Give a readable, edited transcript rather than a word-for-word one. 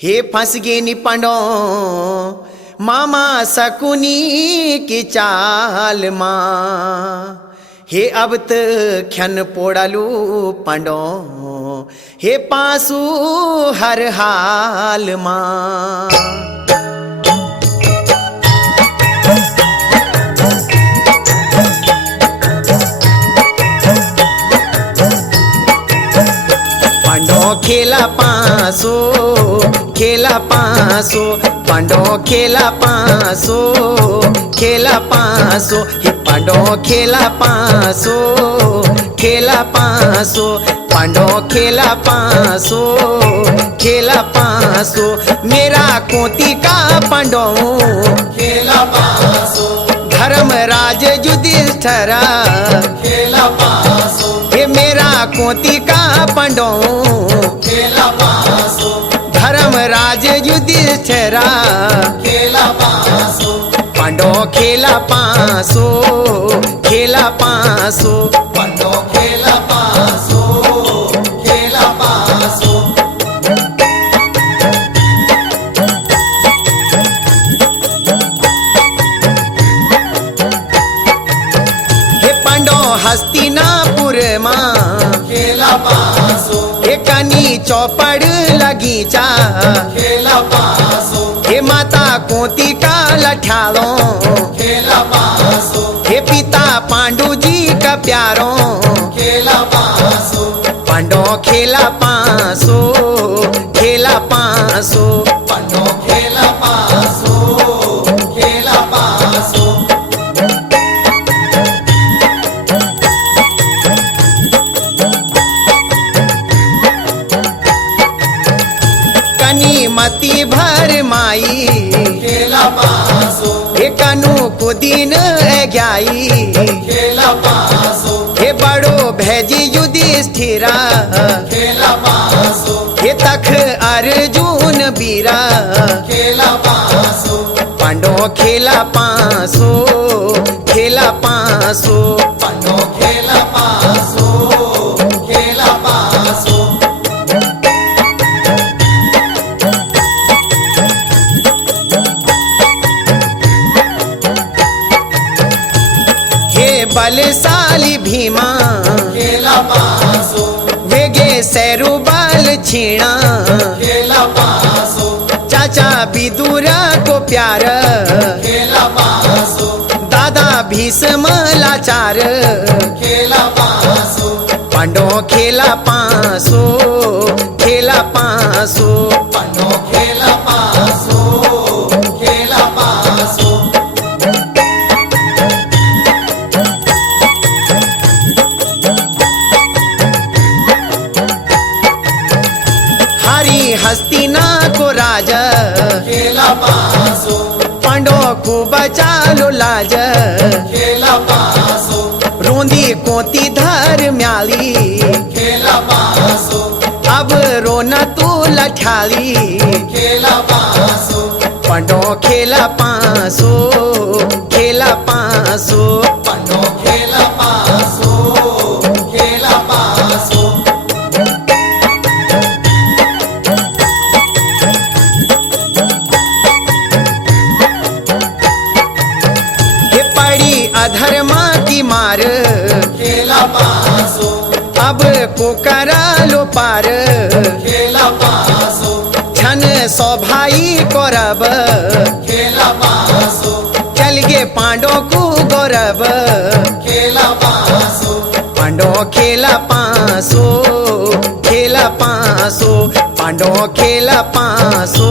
हे फंस गे नि पांडो मामा सकुनी की चाल माँ। हे अब ख्यन पोड़ालू पांडो हे पासू हर हाल माँ। खेला पासो खेला पासो पांडो खेला पासो खेला पासो हे पांडो खेला पासो खेला पासो पांडो खेला पासो खेला पासो मेरा कोती का पांडो खेला पासो धर्मराज युधिष्ठिर खेला पासो हे मेरा कोती का पांडो खेला पासो धर्मराज युधिष्ठिर खेला पासो पांडो खेला पासो खेला पासो पांडो खेला पासो खेला पासो हे पांडो हस्तिनापुर माँ खेला पासो हे कनी चौपड़ लगीचा खेला पासो हे माता कोती का लठालो खेला पासो हे पिता पांडु जी का प्यारो खेला पासो पांडो खेला पासो खेला पासो पांडो खेला पासो खेला पासो कनी मती भर माई खेला पासो हे कनु को दिन ग्याई खेला पासो हे बड़ो भैजी युधिष्ठिर खेला पासो हे तख अर्जुन बीरा खेला पासो पांडो खेला पासो खेला पासो पांडो खेला पासो खेला पासो हे बलशाली भीमा खेला पासो वेगे सैरु बल छीणा खेला पासो चाचा विदुरा को प्यार खेला पासो दादा भीष्म लाचार खेला पासो पांडो खेला पासो खेला पासो पांडो खेला पासो खेला पासो हरी हस्तिना को राजा खेला पासो पांडो को बचा लो लाज खेला पासो रोंदी कोती धर म्याली खेला पासो अब रोना तू लठाली खेला पासो पांडो खेला पासो खेला पासो पांडो खेला पासो खेला पासो हे पड़ी अधर्मा की मार खेला पासो अब को करा लो पार खेला पासो छन सौ भाई कौरव खेला पासो चल गे पांडो को गौरव खेला पासो पांडो खेला पासो खेला पासो पांडो खेला पासो